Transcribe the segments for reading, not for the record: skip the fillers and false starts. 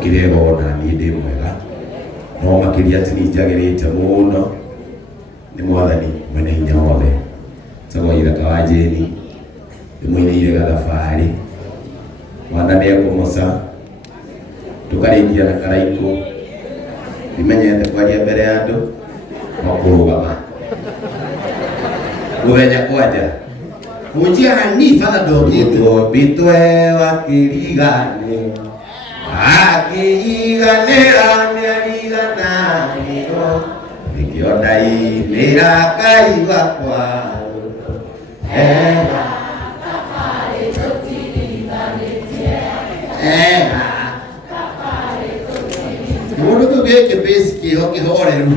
mukireba ni ndi mwega no makiria tini jagirite muno ni mwathani mwene hinya wothe tagwa ira kawajeni mwine ire gathabari mwathani ekomosa tukaringia na karaiko imenyete kwaria mbere ya andu makurugama guthenya kwanja Ujia hani fadha dogito bitwe wakirigane akiiganira nĩarigana nĩo ikiona imĩra kaigua kwao ega kabarĩ tũtiringanĩtie mũndũ tũgĩke base kĩhoreru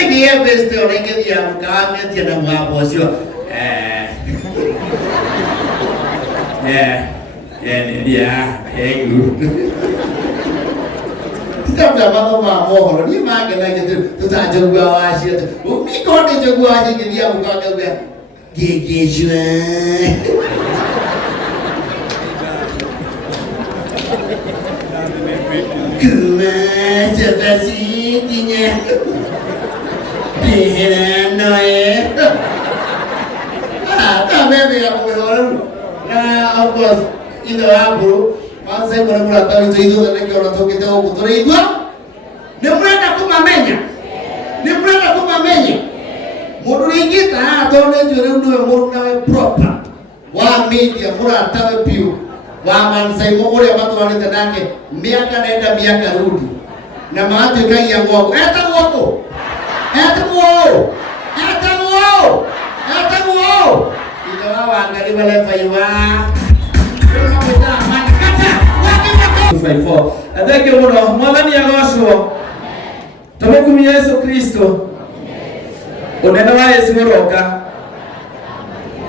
ikiye base ũrengethia mũkawametia na mwambo ũcio Kita mama mohoro ni magana gitu tutajogwa washi umikonde jogwa washi kidia mukanga gegejwe kuma sebasi dinya dihenoe bebe ya mohoro na of course ino hapo Mansa mwana mwana tawi tuido na neke ona tokete huko tunaidwa ni mwana kumamenya mundu ringita atone njore undu mundu nawe proper wa media mura tawe piu wa Mansa ule matwanite nake miaka naenda miaka rudi na maatu kai ya ngoko eta ngoko ida wa angali wale faiwa 54. Thank you muno mwathani agocwo tumukumia Yesu Kristo unene wa Yesu roka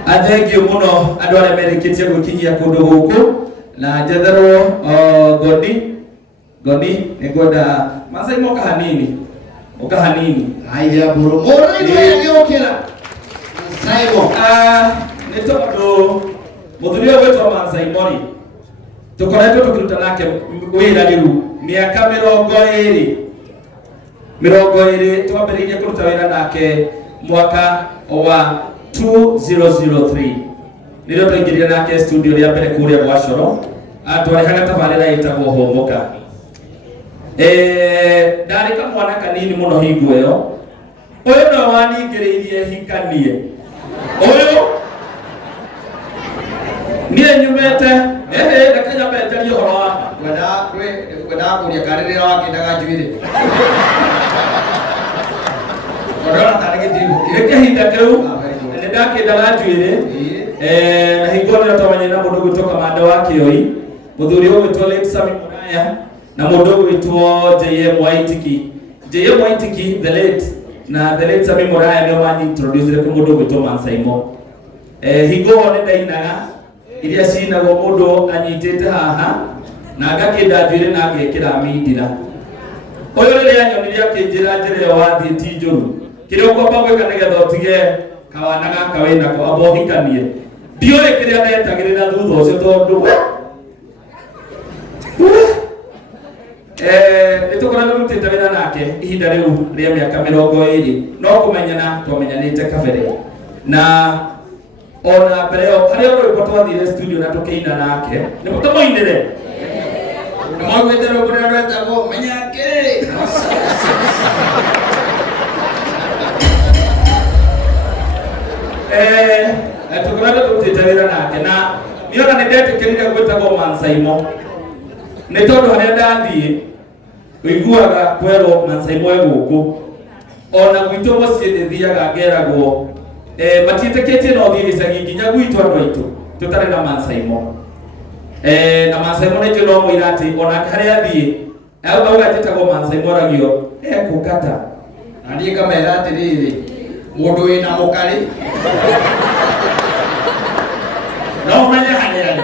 thank you muno andu aria mereketie gukinyia kundu guku na jetherwo goni ngwenda Masai moka hanini haya buru mora ndio yokira Saibo ni tondu muthurio wetwa Masai Mori tukoretwo tukiruta nake wira riu miaka 20 twambiriirie kuruta wira nake mwaka wa 2003 nirio twaingirire nake studio ria mbere kuria gwa Coro twarehaga tabarira itagwo Homboka ndari kamwana kanini muno hingo iyo uyu no waningiriirie hikanie uyu nie nyumete ndakanya betari horo wa gwenda kuria karirira wakindaga njuire odora tarigitiru ikihinda keu ndakindaga njuire na hingoni atomanye na mundu gwitoka manda wa Kioi muthuri uyu gwitwo Lake Sami Muraya na mundu gwitwo JM Waitiki the late Sami Muraya ndio mani introduce ku mundu gwitwo Mansaimo hingo ne ndainaga iria cinagwo mundu anyitite haha na agakinda njuire na agekira mindira uyu riria nyonirie akinjira njire wathi ti njuru kiria ukwamba gwika nigetha utige kawana gaka winako abohikanie ndiore kiria ndetagirira thutha ucio tondu nitukorana rutite wira nake ihinda riu ria miaka 20 no kumenyana twamenyanite kabere na ona pereo haria rwimbo twathire studio na tukiina nake ni mutamoinire na mwagwete rwimbo ruria rwetagwo menyake tukorana rutite wira nake na niona nindetĩkĩrire gwĩtagwo Mansaimo nĩ tondũ harĩa ndathiĩ ũiguaga kwerwo Mansaimo egũkũ ona gwitũ mũciĩ ndĩthiaga ngeragwo matiĩtĩkĩtie no thiĩ gĩcagi nginya gwitũ andũ aitũ tũtarĩ na Mansaimo na Mansaimo nĩ njũĩ no mũira atĩ ona harĩa thiĩ auga njĩtagwo Mansaimo aragio ekũkata na niĩ ngamera atĩrĩrĩ mũndũ wĩna mũkarĩ no menye harĩa rĩ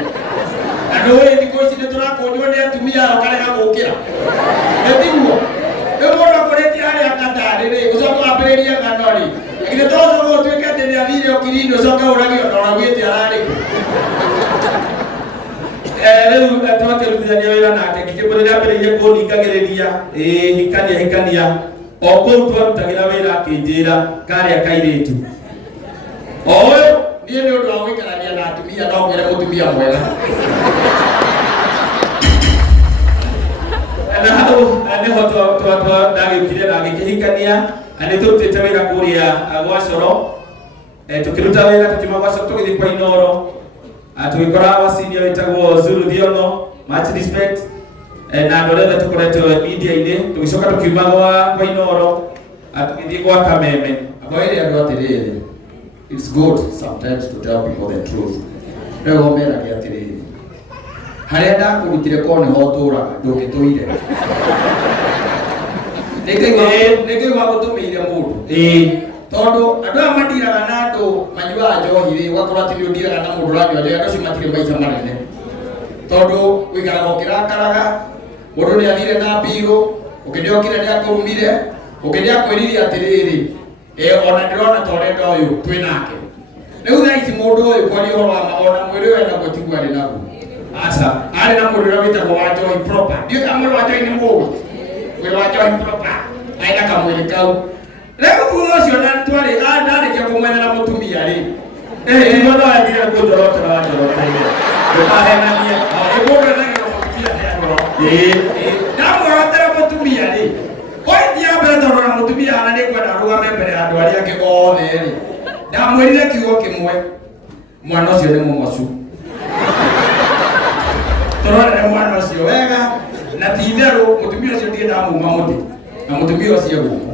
andũ thikũ ici nĩtũrakũnjwo nĩ atumia akarega gũkĩra nĩtiguo rĩu mũndũ akũrĩtie harĩa katarĩ-rĩ ũcoka wambĩrĩrie ng'ano rĩ githĩ to ũcoka ũtuĩke atĩ nĩathire okiri-inĩ ũcoke ũragio na ũragwĩte ararĩkũ rĩu twakĩrutithania wĩra nake ngĩkĩmũrĩra mbere ya kũningagĩrĩria hikania o kũu twarutagĩra wĩra akĩnjĩra karĩa kairĩtu o ũyũ niĩ nĩ ũndũ wa gũikarania na atumia no mwĩre mũtumia mwega. na hau nĩho ndagĩũkire na ngĩkĩhikania na nĩ tũrutĩte wĩra kũrĩa gwa Coro tũkĩruta wĩra tũkiuma gwa Coro tũgĩthiĩ kwa Inoro tũgĩkora wasinia wĩtagwo Zulu Thiono much respect na andũ othe tũkoretwo media-inĩ tũgĩcoka tũkiuma kwa Inoro tũgĩthiĩ gwa Kameme. Akwĩre andũ atĩrĩrĩ, it's good sometimes to tell people the truth. Rĩu merage atĩrĩrĩ, harĩa ndakũrutire korwo nĩho ũtũraga ndũngĩtũire. Nĩngĩigua gũtũmĩire mũndũ tondũ andũ aya mandiraga na andũ manyuaga njohi rĩ, ũgakorwo atĩ nĩ ũndiraga na mũndũ ũranyua njohi, andũ acio matirĩ maica manene tondũ ũikaraga ũkĩrakaraga, mũndũ nĩ athire na mbirũ, ũngĩ nĩokire nĩ akũrumire, ũngĩ nĩ akwĩrire atĩrĩrĩ ona ndĩrona ta ũrenda ũyũ twĩ nake. Rĩu thaa ici mũndũ ũyũ kwaria ũhoro wa ona mwĩrĩ ũyũ naguo tiguo arĩ naguo. Aca arĩ na mũndũ ũrĩa wĩtagwo wa njohi proper. Ndiũĩ kana mũndũ wa njohi nĩ mũĩ, mwĩrĩ wa njohi proper arĩ na kamwĩrĩ kau. Rĩu thutha ũcio ndarĩkia kũmwethera mũtumia rĩ, Ndio ndo athire kũnjorotera wanjoroteire ndũkahenanie mũndũ enagĩrwo mũtumia heanwo. Ndamũrotera mũtumia rĩ, oithia mbere tondũ na mũtumia hana nĩ kwenda arũgame mbere ya andũ arĩa angĩ othe rĩ, ndamwĩrire kiugo kĩmwe, mwana ũcio nĩ mũmocu. Tũrorere mwana ũcio wega na ti itherũ mũtumia ũcio ndirĩ ndamuma mũtĩ na mũtumia ũcio gũkũ.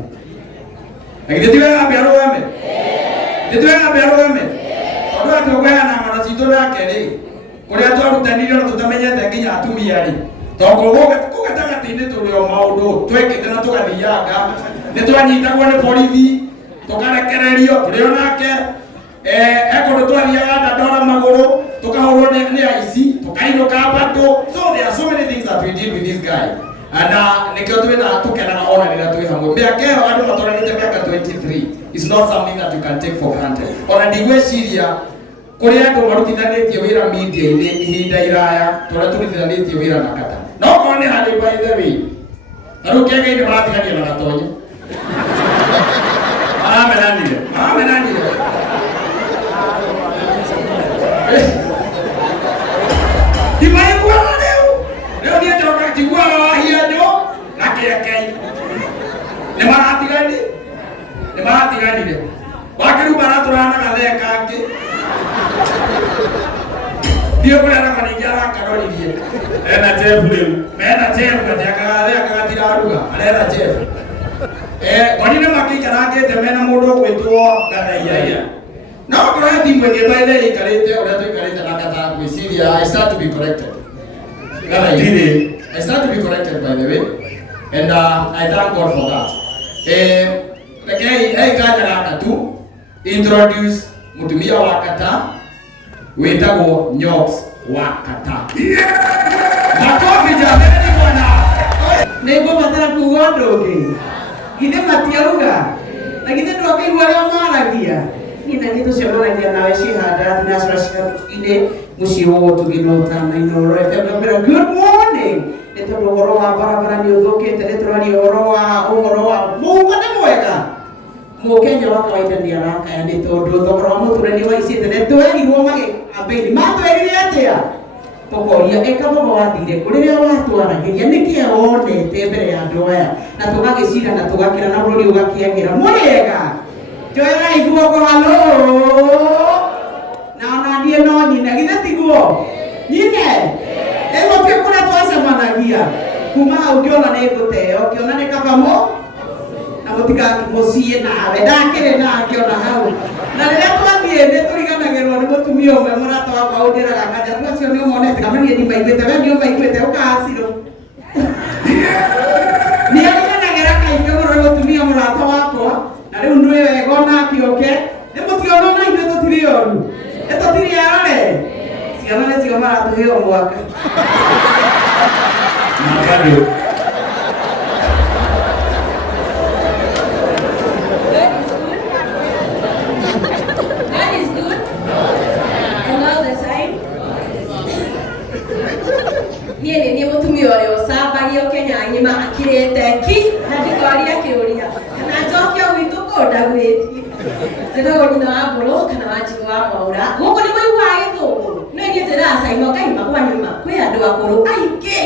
Na githĩ ti wega ambe arũgame? Githĩ ti wega ambe arũgame? Tondũ atĩ ũkũheana ng'ano citũ nake rĩ, kũrĩa twarutanire na tũtamenyete nginya atumia rĩ, tondũ kũu gatagatĩ-inĩ tũrĩ o maũndũ twekĩte na tũgathianga, nĩ twanyitagwo nĩ borithi tũkarekererio tũrĩ o nake, he kũndũ twathiaga Dandora magũrũ tũkahũrwo nĩ aici tũkainũka mbandũ. So there are so many things that we did with this guy. Na nĩkĩo tũkenaga ona rĩrĩa twĩ hamwe. Mĩaka ĩyo andũ matũranĩte mĩaka 23 is not something that you can take for granted. Ona ndigwĩciria kũrĩa andũ marutithanĩtie wĩra media-inĩ ihinda iraya tũrĩa tũrutithanĩtie wĩra na Kata. No korwo nĩ harĩ by the way, na rĩu Kĩengei nĩ maratigania na Gatonye. Maramenanire. Ndimaiguaga rĩu niĩ njoka njiguaga wahia njũ na Kĩengei. Nĩ maratiganire. Wakĩruma aratũranaga theka ngĩ. Ndiũ kũrĩa nako ningĩ arakaroririe. Ena Jeff rĩu. Mena Jeff gatiakaga theka gatiraruga. Arera Jeff. Kwanine makĩikarangĩte mena mũndũ ũgwĩtwo Gathaia. No korwo timu ĩngĩ maithe ĩikarĩte ũrĩa tũikarĩte na Kata ngwĩciria I start to be corrected. I start to be corrected by the way. And I thank God for that. Rekei kanya gaka tu introduce mũtumia wa Kata wĩtagwo Nyox wa Kata. Makofi jameni bwana. Nĩngũbatara kuuga ũndũ ũngĩ. Githĩ matiauga na githĩ ndũkĩigua arĩa maragia. Nina nĩ tũcemanagia nawe Cihanda Thinacara Cihanda-inĩ mũciĩ wa Ũtũgĩno ta Inoro FM. Good morning. Nĩ tondũ ũhoro wa barabara nĩ ũthũkĩte, nĩ tũraria ũhoro wa mũngano mwega. Mũkenya wa kawaida nĩ arakaya nĩ tondũ thogora wa mũtũrĩre nĩ ũhaicĩte. Nĩ twerirwo magĩkambĩini matwĩrire atĩa tũkoria eka baba wathire kũ rĩrĩa watwaragĩria nĩkĩ wonete mbere ya andũ aya na tũgagĩcira na tũgakĩra na bũrũri ũgakĩagĩra mũrĩega njoerai guoko halo na ona niĩ no nyine githĩ tiguo nyine ĩgũtue kũrĩa twacemanagia kuma hau ngĩona nĩ ngũteo ngĩona nĩ kaba na mũtigakĩmũciĩ nawe ndakĩrĩ nake ona hau na rĩrĩa twathiĩ nĩ tũriganagĩrwo nĩ mũtumia ũmwe mũrata wakwa ũndĩraga kanja tu acio nĩ ũmonete kana niĩ ndimaiguĩte we nĩ ũmaiguĩte ũkahacirwo nĩ ariganagĩra kaingĩ ũhoro nĩ mũtumia mũrata wakwa na rĩu nĩ wega ona akĩoke nĩ mũtiona ona ithuĩ tũtirĩ oru nĩ tũtirĩ arore ciana nĩcio maratũhe o mwaka na bado God is good. And all the time. ndio leo sabagio Kenya ngima akirete ki na ndikoria kiuria kana njokio gwitu kondagwiti zetago nyina wa mburu kana wanjiru wa Mwaura guko ni muigua githungu no ngi njira acaima kaima kwa nyuma kwi andu akuru aingi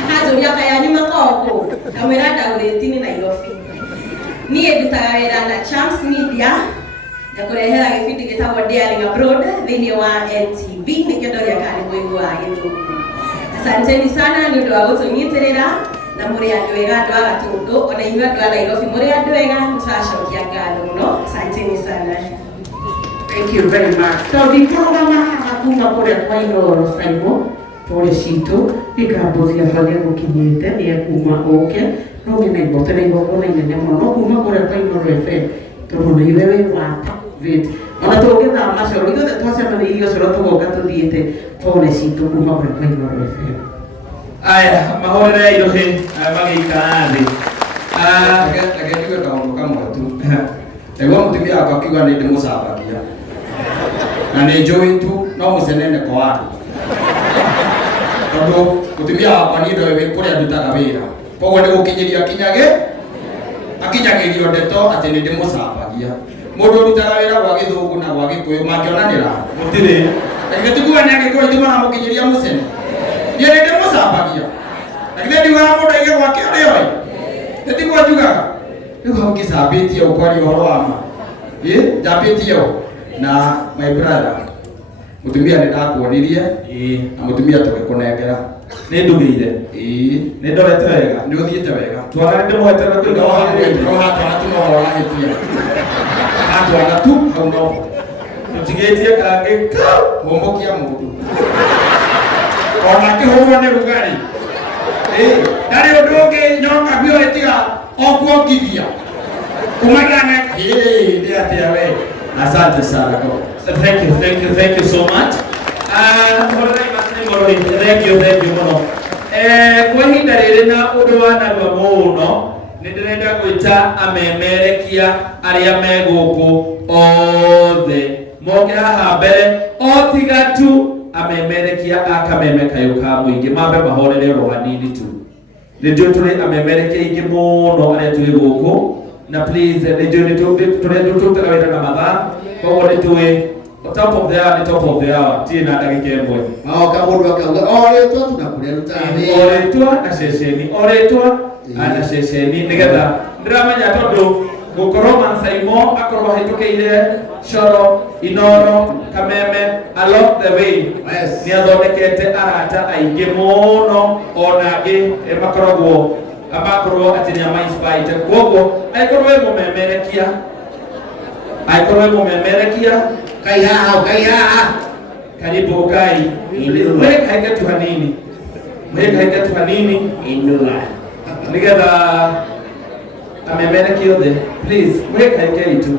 akajuria kaya nyuma koko kamwira ndagwiti ni Nairobi niĩ ndutaga wĩra na Champs Media na kũrehera gĩbindi gĩtagwo Daring Abroad thĩinĩ wa NTV nĩkĩo ndoria kana nĩ mũigua gĩthũngũ. Asanteni sana nĩ ũndũ wa gũtũnyitĩrĩra na mũrĩ andũ ega andũ a Gatũndũ ona inyuĩ andũ a Nairobi mũrĩ andũ ega nĩtũracokia ngatho mũno. Asanteni sana. Thank you very much. Tũthikũrũgama haha kuma kũrĩa kwa Inooro Simon tũrĩ citũ ikambucia harĩa gũkinyĩte nĩ ekuma ũke no ngena igotene igogona inene mũno kuma kũrĩa kwa Inooro FM tondũ nĩ iwe wĩ wata vĩt ona tũngĩthama macoro ithuothe twacemanĩirio coro tũgoka tũthiĩte tũrĩ citũ kuma kũrĩa kwa Inooro FM. Aya mahorere irohe magĩikara thĩ Nĩgue kaũndũ kamwe tu nĩguo mũtumia wakwa akiuga nĩ ndĩmũcambagia na nĩ njũĩ tu no mũceneneko wa andũ tondũ mũtumia wakwa niĩ ndoĩ kũrĩa ndutaga wĩra koguo nĩ gũkinyĩria akinyagĩrio ndeto atĩ nĩ ndĩmũcambagia mũndũ ũrutaga wĩra gwa gĩthũngũ na gwa gĩkũyũ mangĩonanĩra mũtirĩ gĩtikuga nĩ agĩkũyũ ithuĩ maramũkinyĩria mũcene niĩ nĩ ndĩmũcambagia na githĩ ndiugaga mũndũ aige gwake arĩ oĩ nĩtiguo njugaga rĩu hau ngĩcambĩtie ũkwaria ũhoro wa ma njambĩtie o na my brother mũtumia nĩ ndakuonirie na mũtumia tũgĩkũnengera nĩ ndugĩire nĩ ndorete wega nĩ ũthiĩte wega twana nĩ ndĩmũhete na kũiga hatwana tu no ũrahĩtia hatwana tu hau no tũtigĩtie kangĩ mũmbũkia mũndũ ona akĩhũrwo nĩ rugarĩ ndarĩ ũndũ ũngĩ nyoka biũ ĩtiga okuongithia kumagana nĩ atĩa we. Asante sana. Thank you so much. Thank you muno. Kwa ihinda rĩrĩ na ũndũ wa narua mũno nĩ ndĩrenda gwĩta amemerekia arĩa me gũkũ othe moke haha mbere o tiga tu amemerekia a kameme kayũ ka mũingĩ mambe mahorere oro hanini tu. Nĩ njũĩ tũrĩ amemerekia aingĩ mũno arĩa tũrĩ gũkũ na please nĩ njũĩ tũrutaga wĩra na mathaa koguo nĩ tũĩ top of the hour tie na ndagĩka ĩmwe maoka mũndũ akauga oretwo tunakureruta oretwo na ceceni nĩgetha ndĩramenya tondũ gũkorwo Mansaimo akorwo hĩtũkĩire Coro Inooro Kameme along the way nĩ athondekete arata aingĩ mũno ona angĩ makorwo atĩ nĩ ama-inspire koguo angĩkorwo wĩ mũmemerekia kai haha karibu kai mweka tu hanini inua nĩgetha amemerekia othe please mweka tu